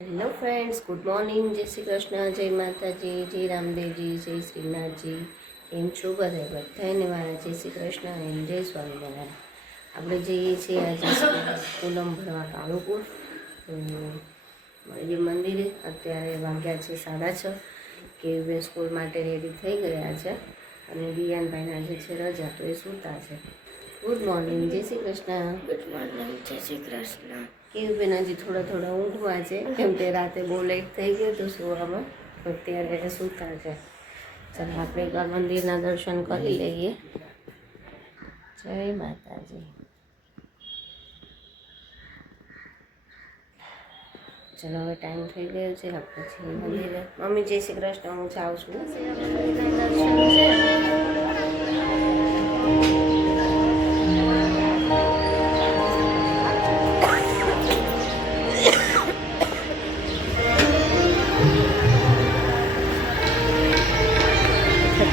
Hello friends, good morning. જય શ્રી કૃષ્ણ, જય માતાજી, જય રામદેવજી, જય શ્રીનાથજી. એમ છો બધાને મારા જય શ્રી કૃષ્ણ એમ જય સ્વામિનારાયણ. આપણે જઈએ છીએ આજે પૂનમ ભરવા કાળુપુર એ મંદિરે. અત્યારે વાગ્યા છે 6:30 કે સ્કૂલ માટે રેડી થઈ ગયા છે અને દિયાનભાઈના જે છે રજા, તો એ સૂતા છે. ગુડ મોર્નિંગ, જય શ્રી કૃષ્ણ. ગુડ મોર્નિંગ, જય શ્રી કૃષ્ણ. કેવું બેન હજી થોડા ઊંઘવા છે, કેમ કે રાતે બહુ લેટ થઈ ગયું હતું સુવામાં, અત્યારે સૂતા છે. ચાલો આપણે એક મંદિરના દર્શન કરી લઈએ. જય માતાજી. ચલો હવે ટાઈમ થઈ ગયો છે, આપણે છીએ મંદિરે. મમ્મી જય શ્રી કૃષ્ણ, હું જાઉં છું. મંદિરના દર્શન છે.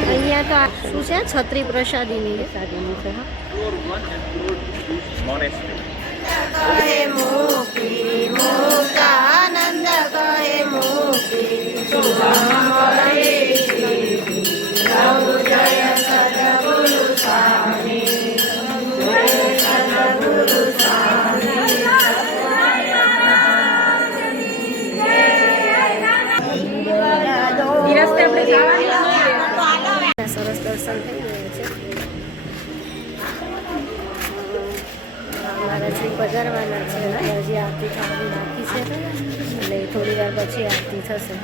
અહીંયા તો શું છે, છત્રી પ્રસાદીની છે. સરસ દર્શન થઈ ગયા છે. અમારા જે પધારવાના છે હજી આરતી થવાની બાકી છે, એટલે થોડી વાર પછી આરતી થશે.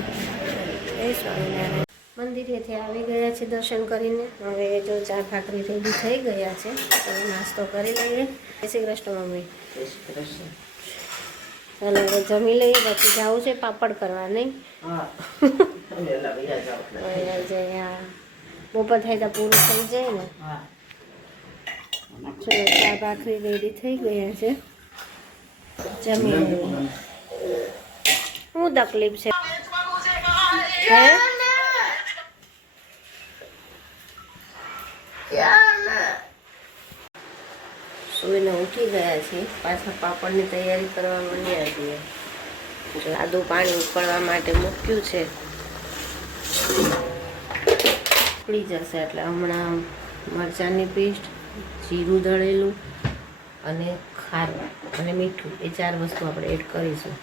એ સ્વામિનારાયણ. મંદિરેથી આવી ગયા છે દર્શન કરીને. હવે જો ચા ભાખરી રેડી થઈ ગયા છે, તો નાસ્તો કરી લઈએ. જય શ્રી કૃષ્ણ મમ્મી. જય શ્રી કૃષ્ણ. ચાલો હવે જમી લઈએ, પછી જવું છે પાપડ કરવા, નહીં? બપોર થાય તો પૂરું થઈ જાય ને. ચલો ચા ભાખરી રેડી થઈ ગયા છે, જમી લઈએ. શું તકલીફ છે? સુઈને ઉઠી ગયા છીએ, પાછા પાપડની તૈયારી કરવા માંડ્યા છીએ. આદુ પાણી ઉકળવા માટે મૂક્યું છે, ઉકળી જશે એટલે હમણાં મરચાંની પેસ્ટ, જીરું દળેલું અને ખારું અને મીઠું, એ 4 વસ્તુ આપણે એડ કરીશું.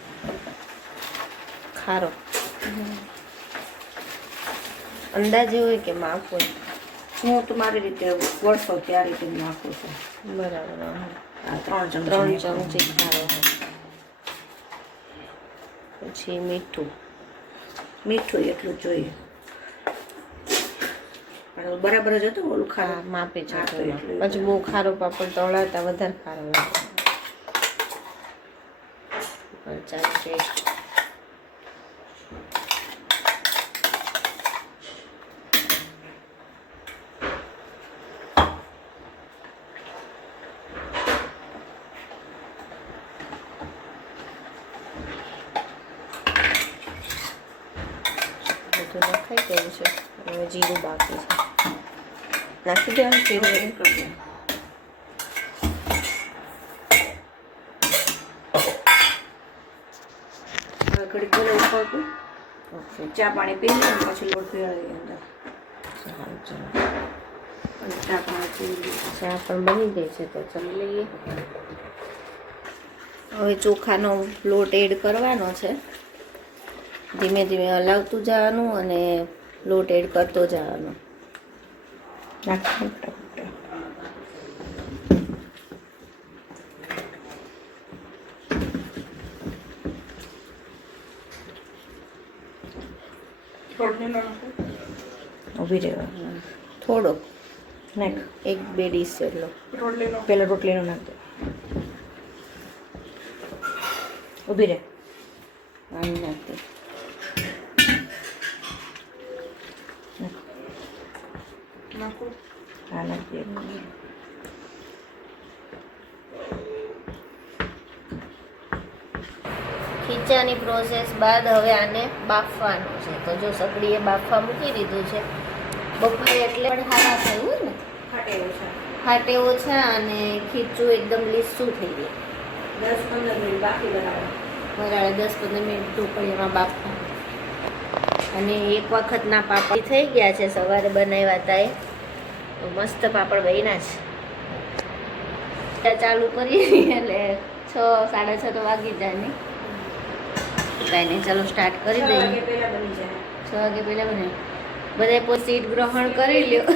ખારો અંદાજે હોય કે માપ હોય? હું તો મારી રીતે વળશો ત્યાં રીતે નાખું છું. બરાબર. આ 3 ચમચી ખારો, પછી મીઠું એટલું જોઈએ. બરાબર જ હતું ઓલું ખારું માપે છે. પછી બહુ ખારો પાપડ તળાતા વધારે ખારો લાગે. મરચાં પેસ્ટ, બધું નખાઈ ગયું છે. હવે જીરું બાકી છે, નાખી દેવાનું. જીરું કરી ઘડી ઘરે ઉપાડતું. ઓકે, ચા પાણી પી લઈએ પછી લોટ પીવાળી અંદર. ચલો ચા પાણી પી લઈએ. ચા પણ બની ગઈ છે, તો ચલી લઈએ. હવે ચોખાનો લોટ એડ કરવાનો છે. ધીમે ધીમે હલાવતું જવાનું અને લોટ એડ કરતો જવાનો. ઊભી રહેવા થોડોક, નાખ. 1-2 ડીશ જેટલો. પેલા રોટલીનો નાખ દે. ઊભી રહે. પાણી નાખી. નાખું. હા નાખ દે. ખીચાની પ્રોસેસ બાદ હવે આને બાફવાનું છે. તો જો સકડીએ બાફવા મૂકી દીધું છે. બફાય એટલે પણ હારા થયું ને, ફાટે ઓછા અને ખીચું એકદમ લીસું થઈ ગયું. 10-15 મિનિટ બાકી બનાવો. વરાળે 10-15 મિનિટ ઢોકળીમાં બાફવા. અને એક વખતના પાપડ થઈ ગયા છે, સવારે બનાવ્યા હતા એ તો મસ્ત પાપડ બન્યા છે. ચાલુ કરીએ એટલે 6-6:30 તો વાગી જાય ને. કાંઈ નહીં, ચલો સ્ટાર્ટ કરી દઈએ. 6 વાગે પહેલાં બને બધા પોતે સીટ ગ્રહણ કરી લ્યો.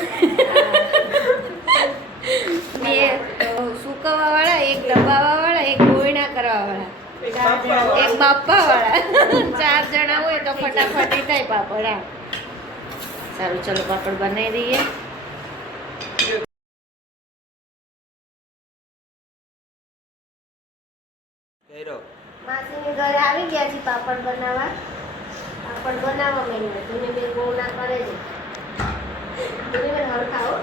બે સુકવવા વાળા, એક દબાવવા વાળા, એક ગોયણા કરવા વાળા, એક બાપા વાળા. 4 જણા હોય તો ફટાફટ થાય પાપડ. હા સારું, ચલો પાપડ બનાવી દઈએ. માસીની ઘરે આવી ગયા છે પાપડ બનાવવા. પાપડ બનાવવા માંડ્યા. તું બે ગોળના કરે છે. તું બે હરખાઓ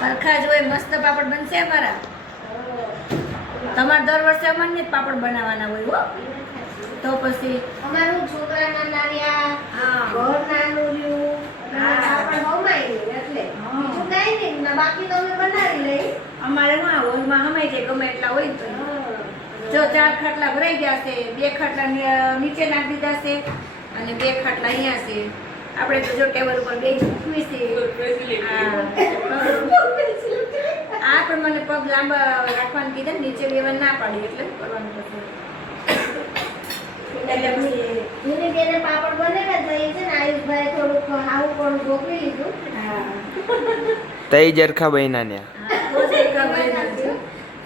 સરખા જ હોય, મસ્ત પાપડ બનશે અમારા. તમારે દર વર્ષે અમારે જ પાપડ બનાવવાના હોય હો. તો પછી અમારું છોકરા નાના રહ્યા, હા. ઘર નાનું રહ્યું, પાપડ હમાય નહીં એટલે બીજું કાંઈ નહીં. બાકી તો અમે બનાવી લઈ. અમારે માં હોલમાં હમાઈ જાય ગમે એટલા હોય તો. જો 4 ખાટલા ભરાઈ ગયા છે, 2 ખાટલા નીચે નાખી દીધા છે અને 2 ખાટલા અહીંયા છે. આપણે તો જો ટેબલ ઉપર બે મૂકવી છે. આ પણ મને પગ લાંબા રાખવાનું કીધા ને, નીચે બેવાનું ના પાડી એટલે કરવાનું થશે. એટલે જૂની બેને પાપડ બનાવ્યા તો એ છે ને આયુષભાઈ થોડુંક આવું પણ ઢોકળી લીધું. તઈ જરખા બહેના ને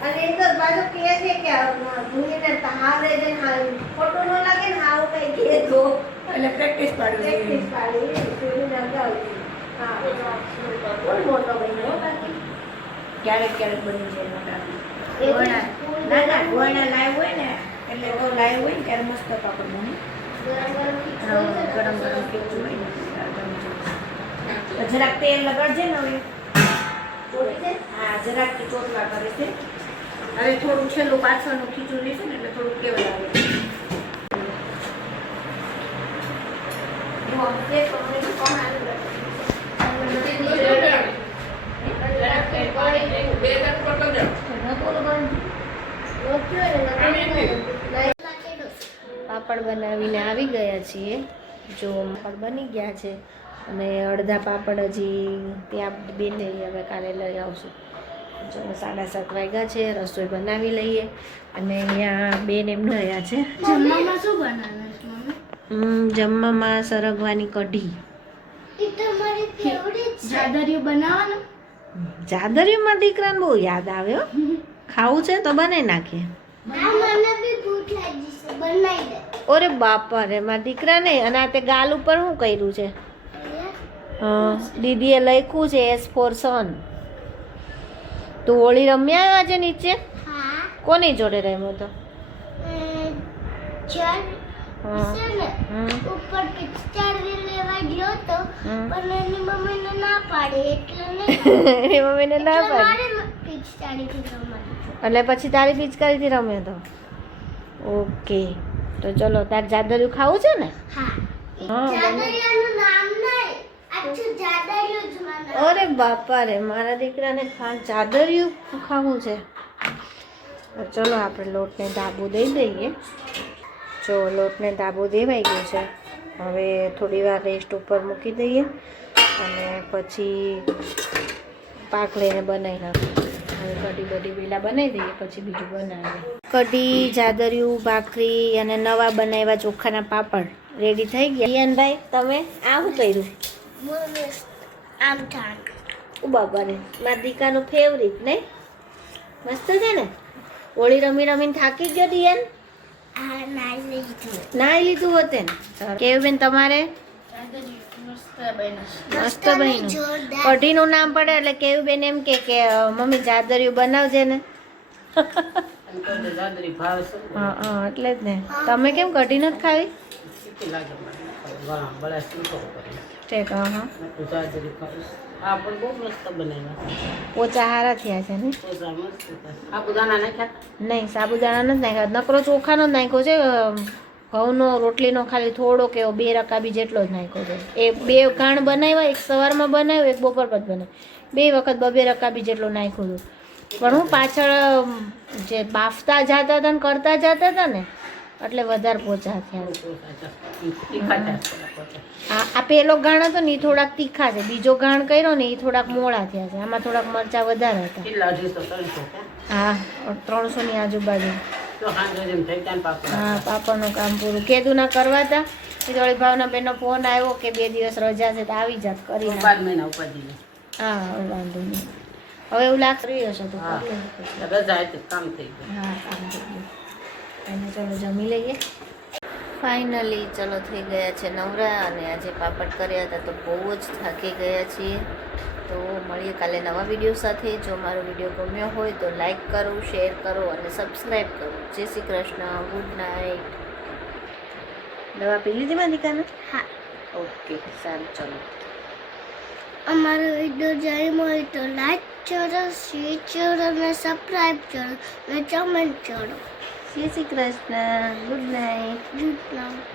અને એ તો બાજુ કહે છે કે જૂનીને હારે જઈને ખોટું ન લાગે ને આવું કઈ કહે તો એટલે પ્રેક્ટિસ પાડવી પ્રેક્ટિસ પાડી જૂનીને અગાઉથી. હા કોઈ મોટો બન્યો બાકી ક્યારેક ક્યારેક બની જાય મોટા. એ ગોળણા ના ના ગોળણા લાઈવ હોય ને એટલે બહુ લાઈવ હોય ને ત્યારે મસ્ત પાપડ બને. ગરમ ગરમ ગરમ ખીચું હોય ને તો જરાક તેલ લગાડજે ને હવે. ચોટી છે. હા જરાક ચોટલા કરે છે. હવે થોડું છેલ્લું પાછળનું ખીચું લેશે ને એટલે થોડું કેવલ આવે. પાપડ બનાવીને આવી ગયા છીએ. જો પાપડ બની ગયા છે અને અડધા પાપડ હજી ત્યાં બેને હવે કાલે લઈ આવશું. જો 7:30 વાગ્યા છે, રસોઈ બનાવી લઈએ. અને અહીંયા બેન એમ રહ્યા છે. જમવામાં શું બનાવવાનું છે મમ્મી? જમવામાં સરગવાની કઢી. એ તમારી ફેવરિટ જાદરિયું બનાવવાનું? જાદરિયુંમાં દીકરાને બહુ યાદ આવ્યો. ખાવું છે તો બનાવી નાખીએ. હા મને બી ભૂખ લાગી છે, બનાવી દે. ઓરે બાપા રે, મારા દીકરા નહીં. અને આ તે ગાલ ઉપર શું કર્યું છે? દીદીએ લખ્યું છે S for son. તું હોળી રમ્યા આવ્યા છે નીચે? હા કોની જોડે રમ્યો તો? ચાલ હા. છે ને ઉપર પિચકારી લેવા ગયો તો પણ એની મમ્મીને ના પાડી એટલે નહીં. એની મમ્મીને ના એટલે પાડી મારે પિચકારીથી રમવાનું. એટલે પછી તારી પિચકારીથી રમ્યો તો. ઓકે, તો ચલો તાર જાદરિયું ખાવું છે ને? હા હા, જાદરિયાનું નામ નહીં, આખું જાદરિયું જ મને. અરે બાપા રે, મારા દીકરાને જાદરિયું ખાવું છે. તો ચલો આપણે લોટને ધાબુ દઈ દઈએ. જો લોટને ધાબુ દેવાઈ ગયું છે. હવે થોડી વાર રેસ્ટ ઉપર મૂકી દઈએ અને પછી પાક લઈને બનાવી નાખીએ. હવે કઢી બધી પેલા બનાવી દઈએ પછી બીજું બનાવીએ. કઢી, જાદરિયું, ભાખરી અને નવા બનાવ્યા ચોખાના પાપડ રેડી થઈ ગયા. રિયાનભાઈ તમે આ શું કર્યું? આમ ઠાક ઓ બાબા રે, મારા દીકાનું ફેવરિટ નહીં? મસ્ત છે ને? હોળી રમી રમીને થાકી ગયો રિયાન? આ નાઈ લીધું. નાઈ લીધું હોતે ને? કેવું બેન તમારે? મસ્ત બન્યું. કઢીનું નામ પડે એટલે કેવું બેન એમ કે મમ્મી જાદરિયું બનાવજે ને. હા હા એટલે જ ને. તમે કેમ કઢી નથી ખાવી? ઠીક. હા હા, પોચા હારા થયા છે ને? નહીં, સાબુદાણા નથી નાખ્યા. નકરો ચોખાનો જ નાખ્યો છે. ઘઉંનો રોટલીનો ખાલી થોડોક એવો 2 રકાબી જેટલો જ નાખ્યો છે. એ 2 ઘાણ બનાવ્યા, એક સવારમાં બનાવ્યો, એક બપોર પછી બનાવ્યો. 2 વખત 2 રકાબી જેટલું નાખ્યું હતું. પણ હું પાછળ જે બાફતા જતા હતા ને કરતા જતા હતા ને એટલે વધારે પોચા થયા છે. તીખા છે. આ પેલો ગાણ હતો ને એ થોડાક તીખા છે, બીજો ગાણ કર્યો ને એ થોડાક મોળા થયા છે. આમાં થોડાક મરચા વધારે હતા. કેટલા હજી તો 300 છે. હા 300 ની આજુબાજુ. તો હાંજે જેમ થઈ ત્યાં પાપડ. હા પાપાનું કામ પૂરું. કેદુના કરવા હતા એ થોડી ભાવનાબેનનો ફોન આવ્યો કે 2 દિવસ રજા છે તો આવી જાત કરી નાખ. 12 મહિના ઉપાડી. હા હવે વાંધો નહીં. હવે એવું લાગતું હશે તો હા. કરી લેવું પછી. રજા હતી કામ થઈ ગયું. હા કામ થઈ ગયું. અને ચલો જમી લઈએ. ફાઇનલી ચલો થઈ ગયા છે નવરા અને આજે પાપડ કર્યા હતા તો બહુ જ થાકી ગયા છીએ. તો મળીએ કાલે નવા વિડીયો સાથે. જો મારો વિડીયો ગમ્યો હોય તો લાઈક કરો, શેર કરો અને સબસ્ક્રાઈબ કરો. જય શ્રી કૃષ્ણ. Good night. દવા પી લીધી માલિકાને? હા. ઓકે સારું ચલો. અમારો વિડીયો ગમ્યો હોય તો લાઈક કરો, શેર કરો અને સબસ્ક્રાઇબ કરો અને કમેન્ટ કરો. જય Shri Krishna. Good night. Good night.